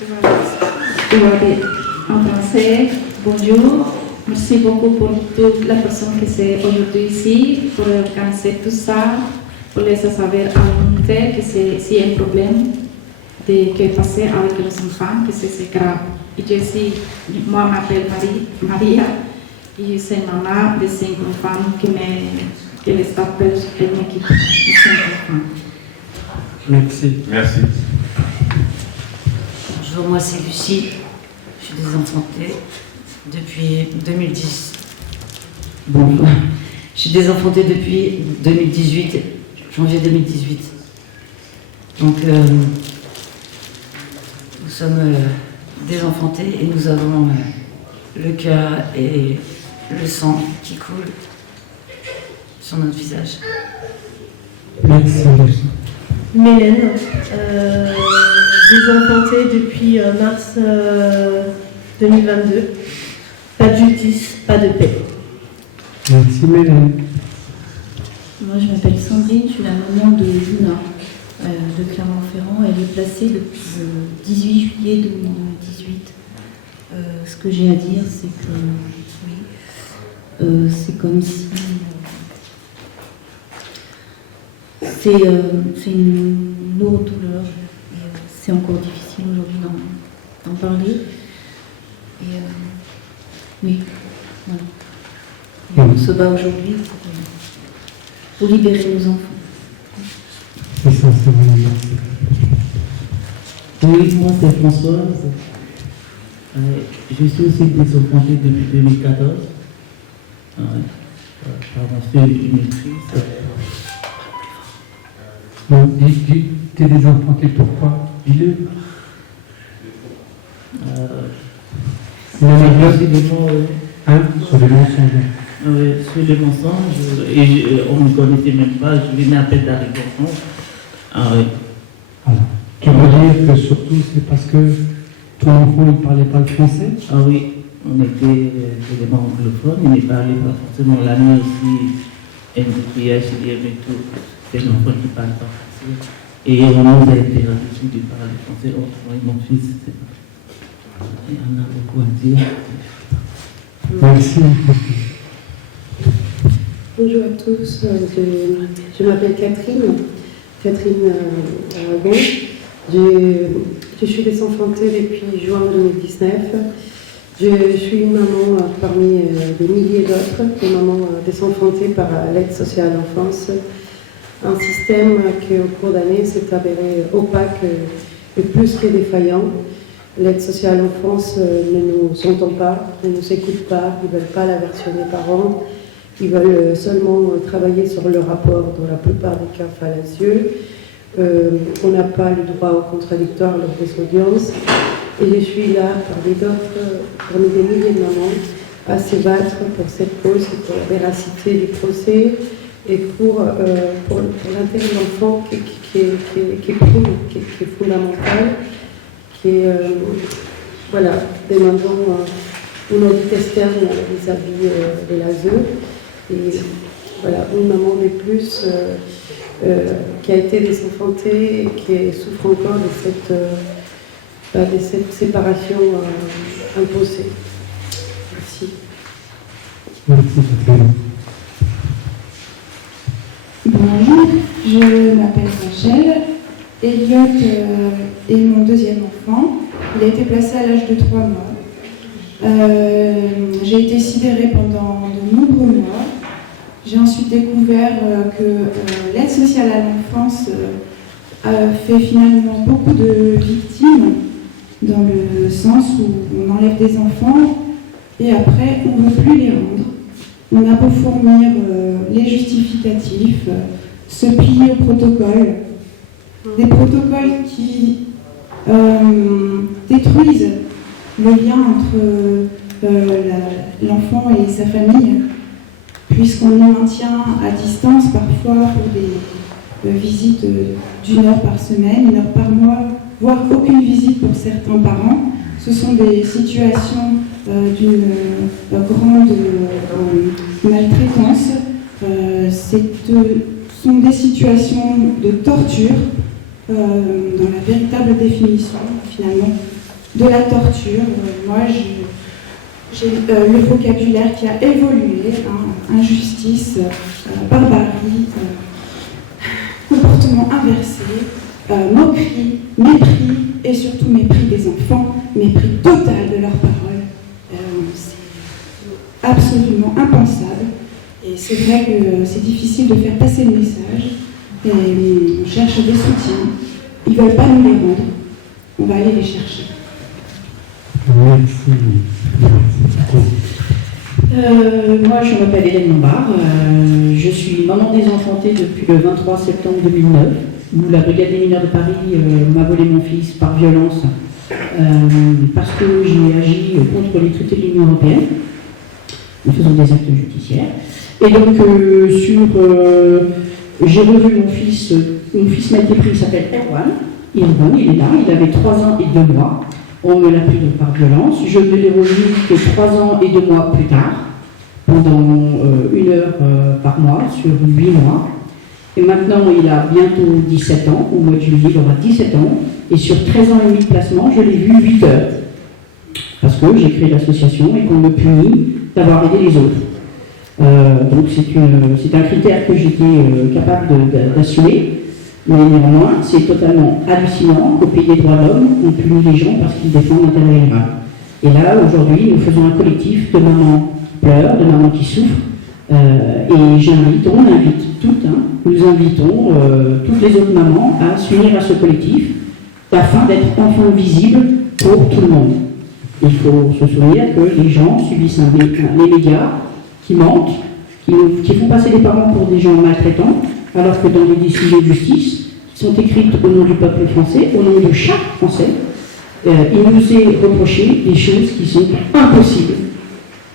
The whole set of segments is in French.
En français, bonjour. Merci beaucoup pour toute la personne qui est aujourd'hui ici, pour organiser tout ça, pour laisser savoir à l'humanité que s'il y a un problème qui est passé avec les enfants, que c'est grave. Et je suis, moi, je m'appelle Maria, et je suis maman de 5 enfants qui les appelle une équipe de 5 enfants. Merci. Merci. Bonjour, moi c'est Lucie, je suis désenfantée depuis 2010. Bonjour. Je suis désenfantée depuis 2018, janvier 2018. Donc nous sommes désenfantés et nous avons le cœur et le sang qui coule sur notre visage. Merci. Mélène, désenfantée depuis mars 2022. Pas de justice, pas de paix. Merci Mélène. Moi je m'appelle Sandrine, je suis la maman de Luna de Clermont-Ferrand. Elle est placée depuis le 18 juillet 2018. Ce que j'ai à dire, c'est que oui, c'est comme si c'est une lourde douleur et c'est encore difficile aujourd'hui d'en parler. Et oui, voilà. Et on se bat aujourd'hui pour libérer nos enfants. C'est ça, c'est vraiment merci. Oui, moi c'est Françoise. Je suis aussi désenfantée depuis 2014. Pardon, c'est une maîtrise. Bon, t'es désenfanté pourquoi? Dis-le. Sur les mensonges. Oui, sur les mensonges. Et on ne me connaissait même pas. Je venais à peine d'arriver en France. Ah oui. Voilà. Tu veux dire que surtout c'est parce que ton enfant ne parlait pas le français? Ah oui, on était éléments anglophones. Il ne parlait pas forcément l'année aussi. MDPH, IM et tout. C'est un enfant qui ne parle pas français. Et on nous a été reçus de parler français. Oh, moi et mon fils, c'est pas. Il y en a beaucoup à dire. Merci. Bonjour à tous, je m'appelle Catherine Aragon. Je suis désenfantée depuis juin 2019. Je suis une maman parmi des milliers d'autres, une maman désenfantée par l'aide sociale à l'enfance. Un système qui, au cours d'années, s'est avéré opaque et plus que défaillant. L'aide sociale à l'enfance ne nous entend pas, ne nous écoute pas, ils ne veulent pas la version des parents, ils veulent seulement travailler sur le rapport, dans la plupart des cas fallacieux. On n'a pas le droit au contradictoire lors des audiences. Et je suis là, parmi d'autres, parmi des milliers de mamans, à se battre pour cette cause, pour la véracité du procès et pour l'intérêt de l'enfant qui est fondamental. Qui est, demandant une audit externe vis-à-vis de l'ASE. Et voilà, une maman de plus qui a été désenfantée et qui souffre encore de cette séparation imposée. Merci. Merci, Catherine. Bonjour, je m'appelle Rachel. Elliot est mon deuxième enfant. Il a été placé à l'âge de 3 mois. J'ai été sidérée pendant de nombreux mois. J'ai ensuite découvert que l'aide sociale à l'enfance fait finalement beaucoup de victimes, dans le sens où on enlève des enfants et après on ne veut plus les rendre. On a beau fournir les justificatifs, se plier au protocole. Des protocoles qui détruisent le lien entre l'enfant et sa famille, puisqu'on le maintient à distance parfois pour des visites d'1 heure par semaine, 1 heure par mois, voire aucune visite pour certains parents. Ce sont des situations d'une grande maltraitance. Sont des situations de torture, dans la véritable définition finalement, de la torture. Moi, j'ai le vocabulaire qui a évolué, hein, injustice, barbarie, comportement inversé, moquerie, mépris et surtout mépris des enfants, mépris total de leurs paroles. C'est absolument impensable et c'est vrai que c'est difficile de faire passer le message et on cherche des soutiens. Ils ne veulent pas nous les rendre, on va aller les chercher. Merci. Moi, je m'appelle Hélène Lombard. Je suis maman désenfantée depuis le 23 septembre 2009, où la Brigade des mineurs de Paris m'a volé mon fils par violence parce que j'ai agi contre les traités de l'Union européenne en faisant des actes judiciaires. Et donc, j'ai revu mon fils m'a été pris, il s'appelle Erwan. Erwan, il est là, il avait 3 ans et 2 mois. On me l'a pris donc par violence. Je ne l'ai revu que 3 ans et 2 mois plus tard, pendant 1 heure par mois, sur 8 mois. Et maintenant, il a bientôt 17 ans. Au mois de juillet, il aura 17 ans. Et sur 13 ans et demi de placement, je l'ai vu 8 heures. Parce que j'ai créé l'association et qu'on me punit d'avoir aidé les autres. Donc c'est un critère que j'étais capable d'assumer. Mais néanmoins, c'est totalement hallucinant qu'au pays des droits de l'homme, on punit les gens parce qu'ils défendent l'intérêt général. Et là, aujourd'hui, nous faisons un collectif de mamans qui pleurent, de mamans qui souffrent. Et on invite toutes, hein, nous invitons toutes les autres mamans à s'unir à ce collectif afin d'être enfin visibles pour tout le monde. Il faut se souvenir que les gens subissent les médias qui mentent, qui font passer les parents pour des gens maltraitants, alors que dans les décisions de justice, qui sont écrites au nom du peuple français, au nom de chaque Français, il nous est reproché des choses qui sont impossibles,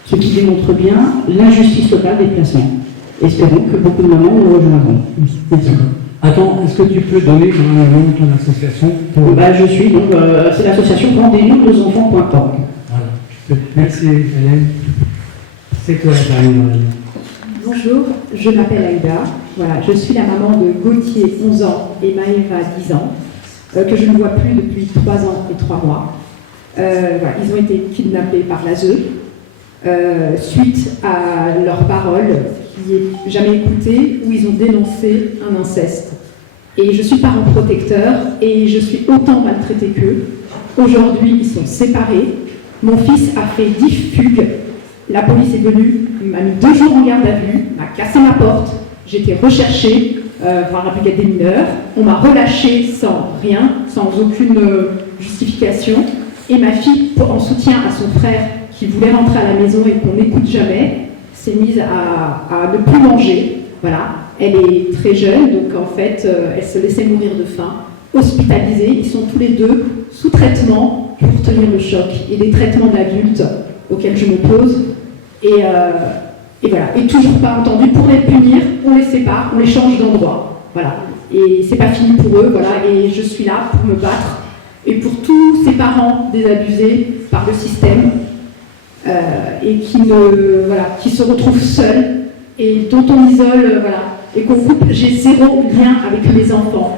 ce qui démontre bien l'injustice totale des placements. Espérons que beaucoup de mamans nous rejoindront. Merci. Attends, est-ce que tu peux donner le nom de ton association Je suis donc, c'est l'association rendez-nous-nos-enfants.org. Voilà. Merci Hélène. C'est toi, Karine. Bonjour, je m'appelle Aïda. Voilà, je suis la maman de Gauthier, 11 ans, et Maëva, 10 ans, que je ne vois plus depuis 3 ans et 3 mois. Voilà, ils ont été kidnappés par l'ASE suite à leurs paroles qui n'est jamais écoutées, où ils ont dénoncé un inceste. Et je suis parent protecteur et je suis autant maltraitée qu'eux. Aujourd'hui, ils sont séparés. Mon fils a fait 10 fugues. La police est venue, m'a mis 2 jours en garde à vue, m'a cassé ma porte. J'ai été recherchée par la brigade des mineurs. On m'a relâchée sans rien, sans aucune justification. Et ma fille, en soutien à son frère qui voulait rentrer à la maison et qu'on n'écoute jamais, s'est mise à ne plus manger. Voilà. Elle est très jeune, donc en fait, elle se laissait mourir de faim. Hospitalisée, ils sont tous les deux sous traitement pour tenir le choc et des traitements d'adultes auxquels je me pose. Et voilà. Et toujours pas entendu. Pour les punir, on les sépare, on les change d'endroit. Voilà. Et c'est pas fini pour eux. Voilà. Et je suis là pour me battre. Et pour tous ces parents désabusés par le système et qui se retrouvent seuls et dont on isole, et qu'on coupe. J'ai 0 lien avec mes enfants.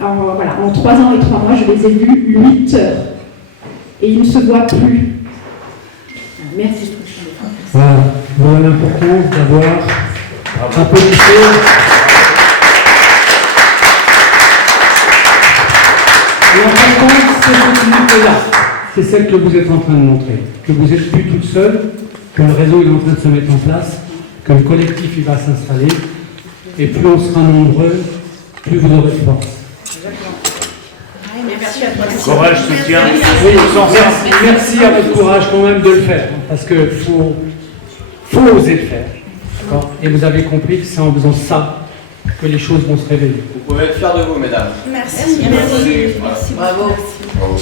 En 3 ans et 3 mois, je les ai vus 8 heures. Et ils ne se voient plus. Merci. Voilà l'importance d'avoir applaudissé. L'importance, c'est cette unité-là. C'est celle que vous êtes en train de montrer. Que vous n'êtes plus toute seule, que le réseau est en train de se mettre en place, que le collectif il va s'installer. Et plus on sera nombreux, plus vous aurez de force. Courage, soutien. Oui, merci à votre courage quand même de le faire, parce qu'il faut oser le faire. D'accord ? Et vous avez compris que c'est en faisant ça que les choses vont se révéler. Vous pouvez être fiers de vous, mesdames. Merci. Merci. Bravo. Bravo.